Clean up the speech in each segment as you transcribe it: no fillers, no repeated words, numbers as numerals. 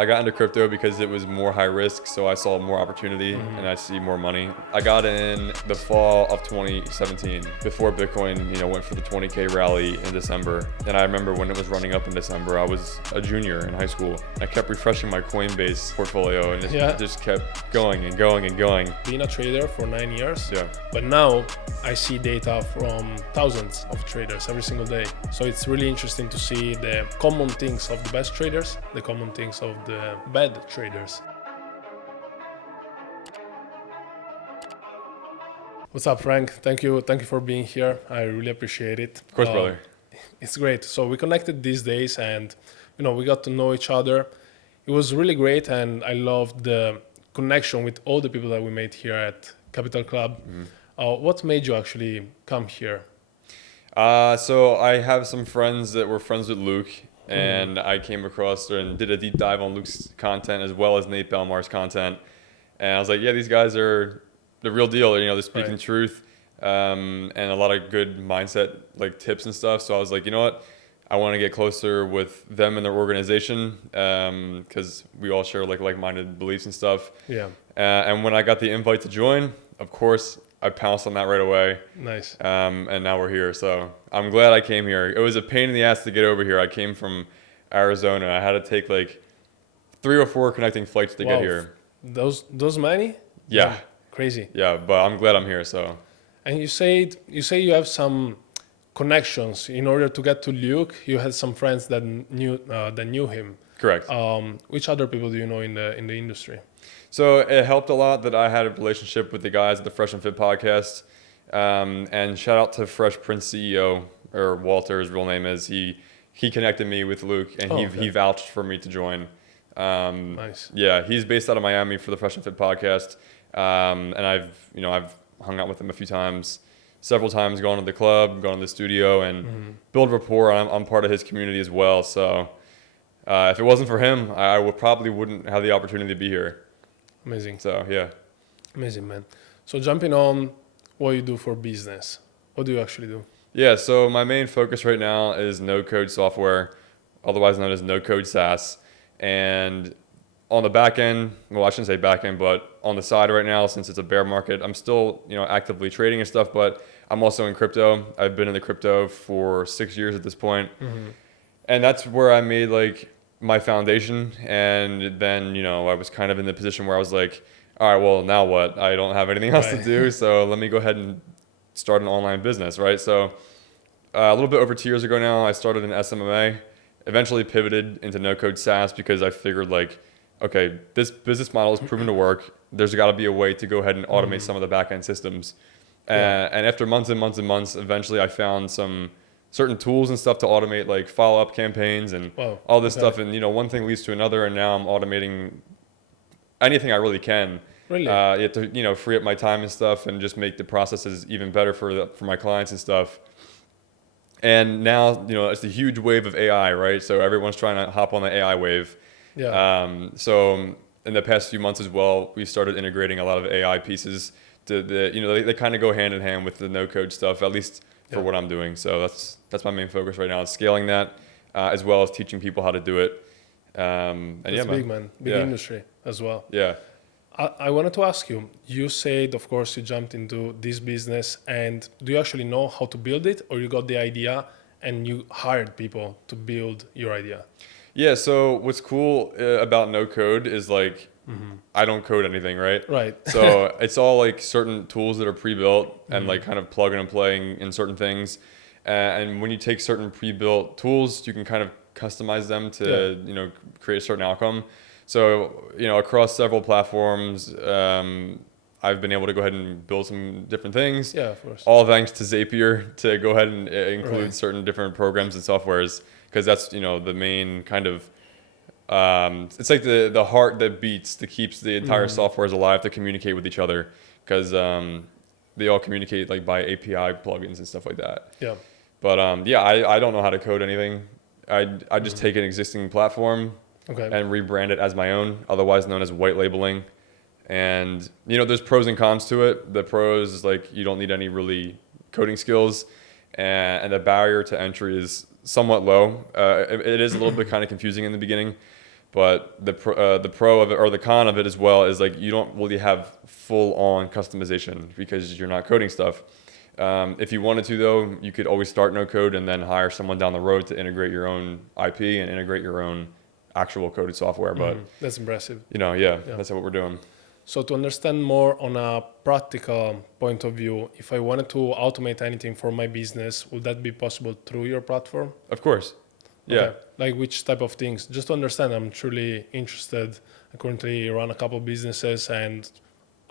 I got into crypto because it was more high risk, so I saw more opportunity and I see more money. I got in the fall of 2017 before Bitcoin, went for the 20K rally in December. And I remember when it was running up in December, I was a junior in high school. I kept refreshing my Coinbase portfolio and it just kept going and going and going. Being a trader for 9 years, Yeah. but now I see data from thousands of traders every single day. So it's really interesting to see the common things of the best traders, the common things of the bad traders. What's up, Frank? Thank you for being here. I really appreciate it. Of course, brother. It's great. So we connected these days and we got to know each other. It was really great and I loved the connection with all the people that we made here at Capital Club. What made you actually come here? So I have some friends that were friends with Luke, and I came across and did a deep dive on Luke's content as well as Nate Belmar's content. And I was like, yeah, these guys are the real deal. They're speaking truth, and a lot of good mindset tips and stuff. So I was like, you know what? I want to get closer with them and their organization because we all share like-minded beliefs and stuff. Yeah. And when I got the invite to join, of course, I pounced on that right away. Nice. And now we're here. So I'm glad I came here. It was a pain in the ass to get over here. I came from Arizona. I had to take 3 or 4 connecting flights to get here. Those many? Yeah. Crazy. Yeah, but I'm glad I'm here. So. And you say you have some connections. In order to get to Luke, you had some friends that knew him. Correct. Which other people do you know in the industry? So it helped a lot that I had a relationship with the guys at the Fresh and Fit podcast. And shout out to Fresh Prince CEO, or Walter, his real name is. He connected me with Luke, and he vouched for me to join. Nice. Yeah, he's based out of Miami for the Fresh and Fit podcast. And I've hung out with him a few times, several times, gone to the club, gone to the studio, and build rapport. I'm part of his community as well. So if it wasn't for him, I probably wouldn't have the opportunity to be here. Amazing. So, yeah. Amazing, man. So jumping on what you do for business, what do you actually do? Yeah, so my main focus right now is no-code software, otherwise known as Code Saas. And on the back end, well, I shouldn't say back end, but on the side right now, since it's a bear market, I'm still, actively trading and stuff, but I'm also in crypto. I've been in the crypto for 6 years at this point. And that's where I made my foundation. And then, I was kind of in the position where I was like, all right, well, now what? I don't have anything else to do. So let me go ahead and start an online business, right? So a little bit over 2 years ago now, I started an SMMA, eventually pivoted into no-code SaaS because I figured okay, this business model is proven to work. There's got to be a way to go ahead and automate some of the back-end systems. And after months and months and months, eventually I found some certain tools and stuff to automate follow-up campaigns and all this stuff. And, one thing leads to another. And now I'm automating anything I really can. Really? You have to, free up my time and stuff and just make the processes even better for my clients and stuff. And now, it's a huge wave of AI, right? So everyone's trying to hop on the AI wave. Yeah. So in the past few months as well, we started integrating a lot of AI pieces they kind of go hand in hand with the no-code stuff, at least for what I'm doing. So that's my main focus right now, is scaling that as well as teaching people how to do it. And That's big, man. Big industry as well. Yeah. I wanted to ask you, you said, of course, you jumped into this business, and do you actually know how to build it, or you got the idea and you hired people to build your idea? Yeah, so what's cool about no code is I don't code anything, right? Right. So it's all certain tools that are pre-built and kind of plug and play in certain things. And when you take certain pre-built tools, you can kind of customize them to create a certain outcome. So across several platforms, I've been able to go ahead and build some different things. Yeah, of course. All thanks to Zapier to go ahead and include certain different programs and softwares, because that's the main kind of it's like the heart that beats, that keeps the entire softwares alive to communicate with each other, because they all communicate by API plugins and stuff like that. Yeah. But I don't know how to code anything. I just take an existing platform and rebrand it as my own, otherwise known as white labeling. And there's pros and cons to it. The pros is you don't need any really coding skills, and the barrier to entry is somewhat low. It is a little bit kind of confusing in the beginning, But the pro of it, or the con of it as well, is like you don't really have full on customization because you're not coding stuff. If you wanted to, though, you could always start no code and then hire someone down the road to integrate your own IP and integrate your own actual coded software. But That's impressive. yeah, that's what we're doing. So to understand more on a practical point of view, if I wanted to automate anything for my business, would that be possible through your platform? Of course. Yeah. Okay. Like which type of things? Just to understand, I'm truly interested. I currently run a couple of businesses and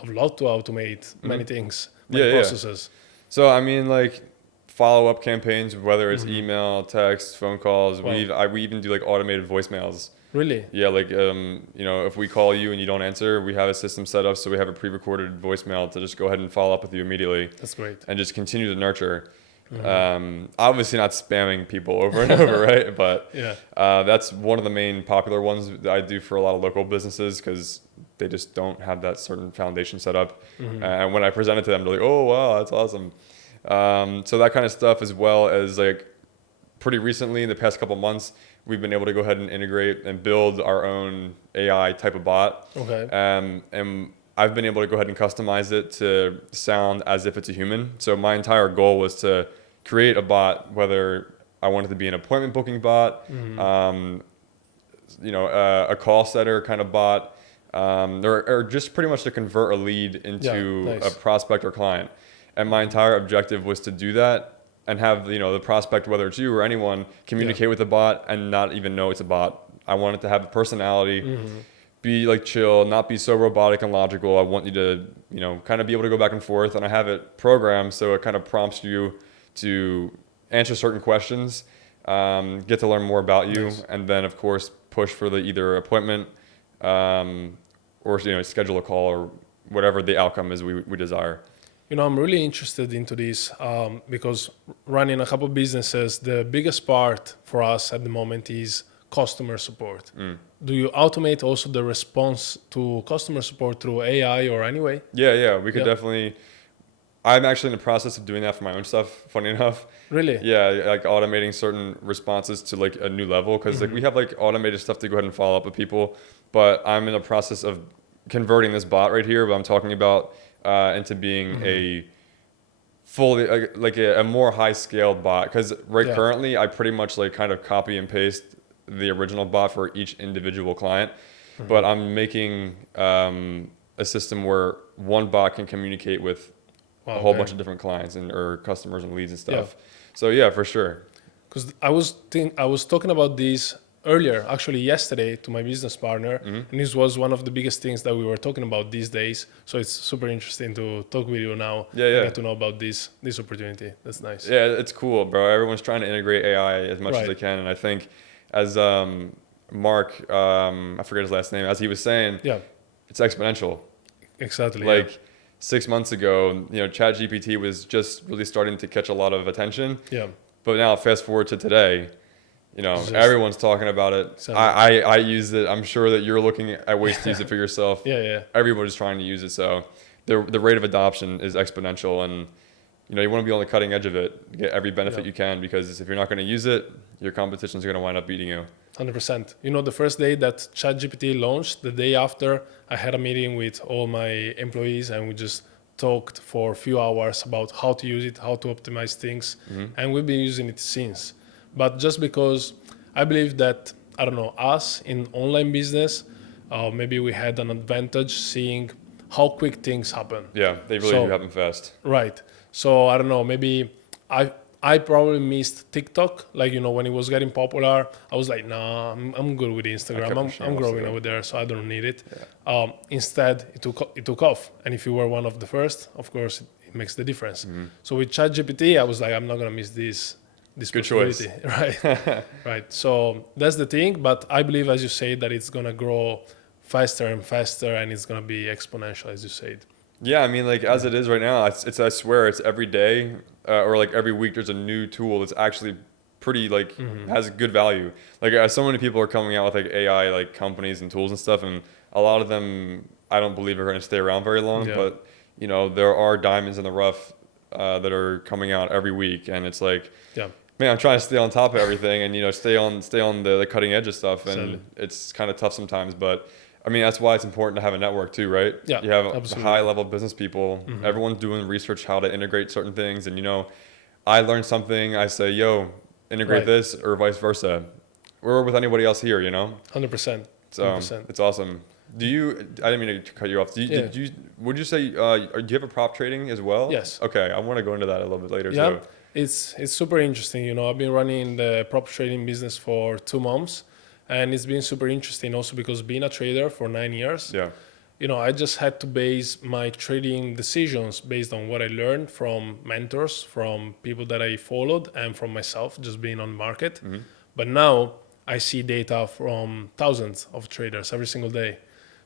I'd love to automate many things, many processes. So, I mean, like follow-up campaigns, whether it's email, text, phone calls, Wow. we even do like automated voicemails. Really? Yeah, like, if we call you and you don't answer, we have a system set up so we have a pre-recorded voicemail to just go ahead and follow up with you immediately. That's great. And just continue to nurture. Obviously not spamming people over and over, right? But that's one of the main popular ones that I do for a lot of local businesses because they just don't have that certain foundation set up. And when I present it to them, they're like, oh, wow, that's awesome. So that kind of stuff, as well as like pretty recently in the past couple months, we've been able to go ahead and integrate and build our own AI type of bot. Okay. And I've been able to go ahead and customize it to sound as if it's a human. So my entire goal was to create a bot, whether I wanted to be an appointment booking bot, a call setter kind of bot, or just pretty much to convert a lead into a prospect or client. And my entire objective was to do that and have the prospect, whether it's you or anyone, communicate with the bot and not even know it's a bot. I want it to have a personality, be like chill, not be so robotic and logical. I want you to kind of be able to go back and forth, and I have it programmed so it kind of prompts you to answer certain questions, get to learn more about you, and then of course push for the either appointment or schedule a call or whatever the outcome is we desire. I'm really interested into this because running a couple of businesses, the biggest part for us at the moment is customer support. Do you automate also the response to customer support through AI or any way? Yeah, we could definitely. I'm actually in the process of doing that for my own stuff, funny enough. Really? Yeah, like automating certain responses to like a new level because like we have like automated stuff to go ahead and follow up with people, but I'm in the process of converting this bot right here, but I'm talking about into being a fully like a more high scaled bot because currently I pretty much like kind of copy and paste the original bot for each individual client, but I'm making a system where one bot can communicate with a whole bunch of different clients or customers and leads and stuff. So yeah, for sure. Because I was talking about this earlier, actually yesterday, to my business partner, and this was one of the biggest things that we were talking about these days. So it's super interesting to talk with you now. And get to know about this opportunity. That's nice. Yeah, it's cool, bro. Everyone's trying to integrate AI as much as they can, and I think as Mark, I forget his last name, as he was saying, it's exponential. Exactly. Like 6 months ago, ChatGPT was just really starting to catch a lot of attention. Yeah. But now fast forward to today, everyone's talking about it. Exactly. I use it. I'm sure that you're looking at ways to use it for yourself. Everybody's trying to use it. So the rate of adoption is exponential, and you want to be on the cutting edge of it, get every benefit you can, because if you're not going to use it, your competition is going to wind up beating you. 100%. The first day that ChatGPT launched, the day after, I had a meeting with all my employees and we just talked for a few hours about how to use it, how to optimize things. And we've been using it since. But just because I believe that, I don't know, us in online business, maybe we had an advantage seeing how quick things happen. Yeah, they really do happen fast. Right. So I don't know, maybe I probably missed TikTok. Like, when it was getting popular, I was like, nah, I'm good with Instagram. I'm growing over there, so I don't need it. Yeah. Instead, it took off. And if you were one of the first, of course, it makes the difference. So with ChatGPT, I was like, I'm not going to miss this good choice. Right. Right. So that's the thing. But I believe, as you say, that it's going to grow faster and faster, and it's going to be exponential, as you said. Yeah, I mean, like as it is right now, it's I swear it's every day or like every week there's a new tool that's actually pretty like has good value. Like so many people are coming out with like AI like companies and tools and stuff, and a lot of them I don't believe are going to stay around very long. Yeah. But there are diamonds in the rough that are coming out every week, and it's like Man, I'm trying to stay on top of everything and, stay on the cutting edge of stuff. And Sadly. it's kind of tough sometimes, but I mean, that's why it's important to have a network too, right? Yeah, You have absolutely. high level business people, everyone's doing research how to integrate certain things. And, I learned something, I say, yo, integrate Right. this or vice versa. Or with anybody else here, 100%. So 100%. it's awesome. I didn't mean to cut you off. Yeah. Would you say, do you have a prop trading as well? Yes. Okay. I want to go into that a little bit later Yeah, too. it's super interesting. I've been running the prop trading business for 2 months, and it's been super interesting also because being a trader for 9 years, Yeah. I just had to base my trading decisions based on what I learned from mentors, from people that I followed, and from myself, just being on the market. But now I see data from thousands of traders every single day.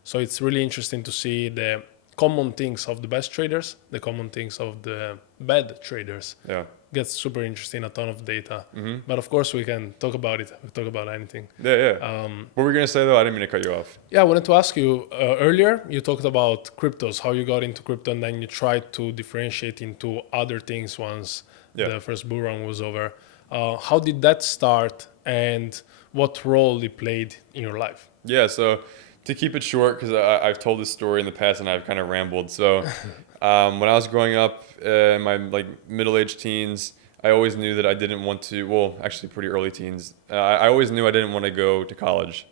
So it's really interesting to see the common things of the best traders, the common things of the bad traders. Yeah. Gets super interesting, a ton of data. But of course, we can talk about it. We talk about anything. Yeah. Yeah. What were we going to say though? I didn't mean to cut you off. Yeah, I wanted to ask you earlier, you talked about cryptos, how you got into crypto, and then you tried to differentiate into other things once the first bull run was over. How did that start, and what role it played in your life? Yeah. So to keep it short, because I've told this story in the past and I've kind of rambled. So when I was growing up in my middle-aged teens, I always knew that I didn't want to, well, actually pretty early teens. I always knew I didn't want to go to college.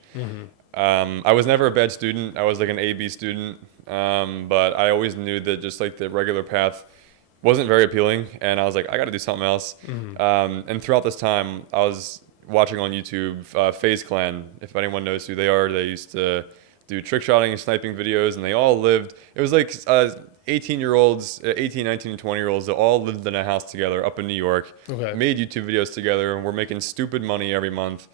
I was never a bad student. I was like an A-B student. But I always knew that just like the regular path wasn't very appealing. And I was like, I got to do something else. And throughout this time, I was watching on YouTube FaZe Clan. If anyone knows who they are, they used to do trick shotting and sniping videos, and they all lived, it was like 18-year-olds, 18, 19, and 20-year-olds that all lived in a house together up in New York, made YouTube videos together, and were making stupid money every month.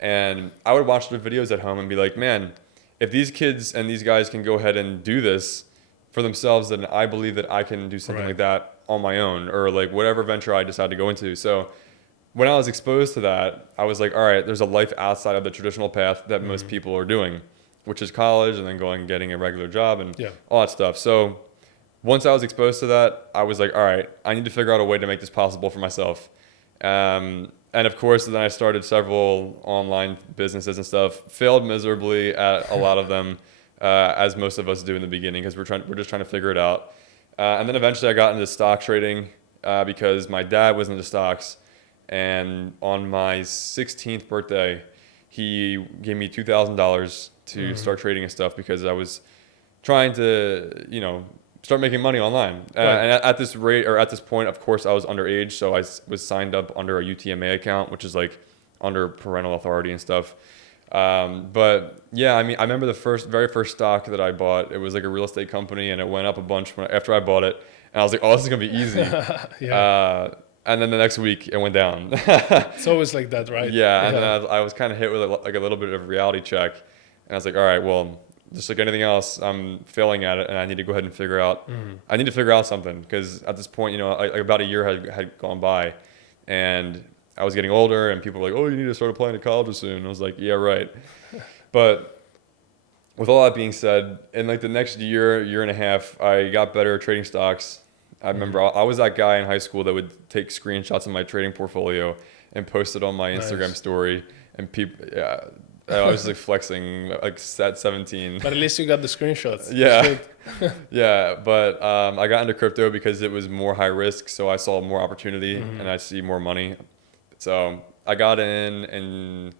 And I would watch their videos at home and be like, man, if these kids and these guys can go ahead and do this for themselves, then I believe that I can do something like that on my own, or like whatever venture I decide to go into. So when I was exposed to that, I was like, all right, there's a life outside of the traditional path that most people are doing, which is college and then going and getting a regular job and all that stuff. So once I was exposed to that, I was like, all right, I need to figure out a way to make this possible for myself. And of course, then I started several online businesses and stuff, failed miserably at a lot of them, as most of us do in the beginning, because we're just trying to figure it out. And then eventually I got into stock trading because my dad was into stocks. And on my 16th birthday, he gave me $2,000 to start trading and stuff because I was trying to, start making money online. And at this rate, or at this point, of course, I was underage, so I was signed up under a UTMA account, which is like under parental authority and stuff. But yeah, I mean, I remember the very first stock that I bought. It was like a real estate company, and it went up a bunch after I bought it. And I was like, oh, this is gonna be easy. And then the next week it went down. It's always like that, right? Yeah, and then I was kind of hit with a little bit of a reality check, and I was like, all right, well, just like anything else, I'm failing at it, and I need to go ahead and figure out. I need to figure out something, because at this point, about a year had gone by, and I was getting older, and people were like, oh, you need to start applying to colleges soon. And I was like, yeah, right. But with all that being said, in like the next year and a half, I got better at trading stocks. I remember I was that guy in high school that would take screenshots of my trading portfolio and post it on my Instagram story. And people, I was like flexing like at 17. But at least you got the screenshots. Yeah. Yeah. But I got into crypto because it was more high risk. So I saw more opportunity and I see more money. So I got in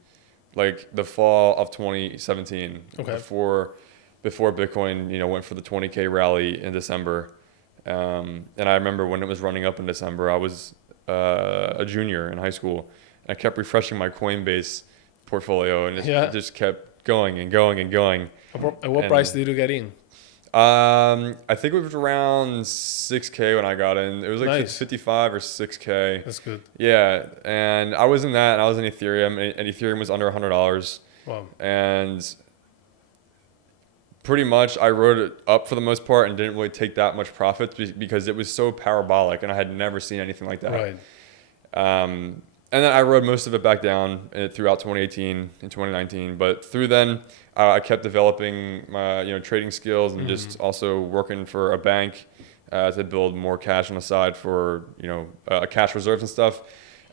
like the fall of 2017 before Bitcoin, went for the 20K rally in December. And I remember when it was running up in December, I was a junior in high school, and I kept refreshing my Coinbase portfolio, and it just kept going and going and going. At what price did you get in? I think it was around 6K when I got in. It was like 55 or 6K. That's good. Yeah, and I was in that, and I was in Ethereum, and Ethereum was under $100. Wow. And pretty much I wrote it up for the most part and didn't really take that much profit because it was so parabolic and I had never seen anything like that. Right. And then I rode most of it back down throughout 2018 and 2019. But through then, I kept developing my trading skills and just also working for a bank to build more cash on the side for a cash reserves and stuff.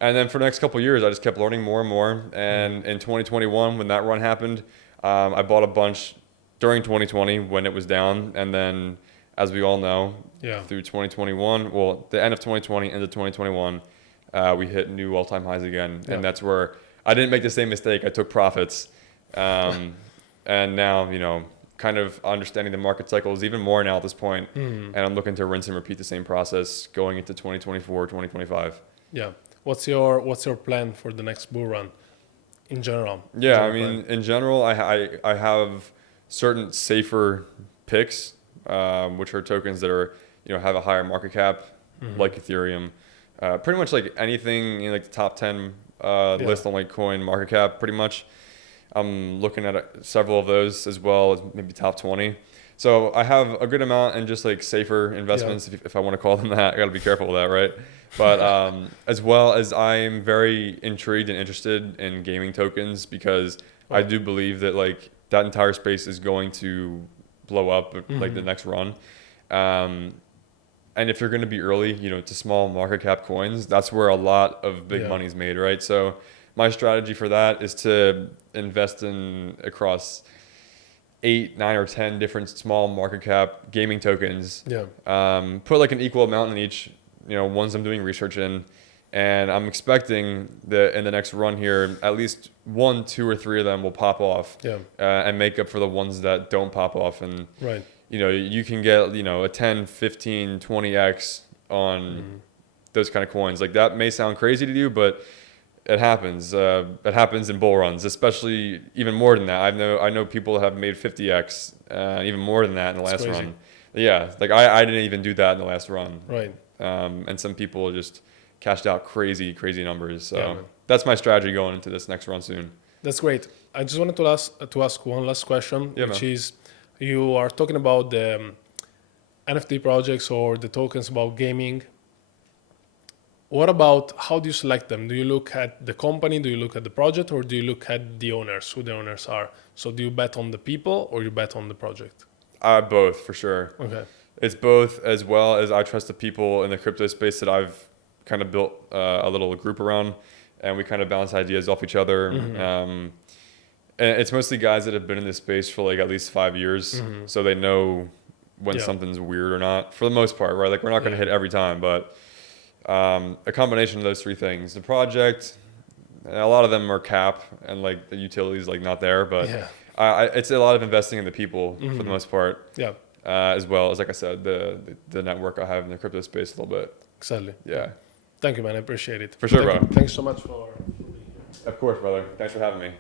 And then for the next couple of years, I just kept learning more and more. And in 2021, when that run happened, I bought a bunch during 2020 when it was down. And then, as we all know, through 2021, well, the end of 2020 into 2021, we hit new all-time highs again. Yeah. And that's where I didn't make the same mistake. I took profits. And now, you know, kind of understanding the market cycles even more now at this point. And I'm looking to rinse and repeat the same process going into 2024, 2025. Yeah. What's your plan for the next bull run in general? Yeah, I mean, in general, I have certain safer picks, which are tokens that are, you know, have a higher market cap, like Ethereum. Pretty much like anything in like the top 10 list on like coin market cap, pretty much. I'm looking at several of those as well as maybe top 20. So I have a good amount in just like safer investments, if I want to call them that. I got to be careful with that, right? But as well as I'm very intrigued and interested in gaming tokens because I do believe that like that entire space is going to blow up like the next run. And if you're going to be early, you know, to small market cap coins, that's where a lot of big money's made, right? So my strategy for that is to invest in across 8, 9, or 10 different small market cap gaming tokens. Put like an equal amount in each, you know, ones I'm doing research in. And I'm expecting that in the next run here, at least 1, 2, or 3 of them will pop off and make up for the ones that don't pop off. And, you know, you can get, you know, a 10, 15, 20x on those kind of coins. Like that may sound crazy to you, but it happens. It happens in bull runs, especially even more than that. I know people have made 50x, even more than that in the last run. Yeah, like I didn't even do that in the last run. And some people just cashed out crazy numbers. So that's my strategy going into this next run soon. That's great. I just wanted to ask one last question, which is you are talking about the NFT projects or the tokens about gaming. What about how do you select them? Do you look at the company? Do you look at the project? Or do you look at the owners, who the owners are? So do you bet on the people or you bet on the project? Both, for sure. Okay. It's both, as well as I trust the people in the crypto space that I've kind of built a little group around, and we kind of bounce ideas off each other. And it's mostly guys that have been in this space for like at least 5 years, so they know when something's weird or not, for the most part, right? Like we're not going to hit every time, but a combination of those 3 things. The project, a lot of them are cap, and like the utilities like not there, but it's a lot of investing in the people for the most part. As well as, like I said, the network I have in the crypto space a little bit. Exactly. Yeah. Thank you, man. I appreciate it. For sure, bro. Thanks so much for being here. Of course, brother. Thanks for having me.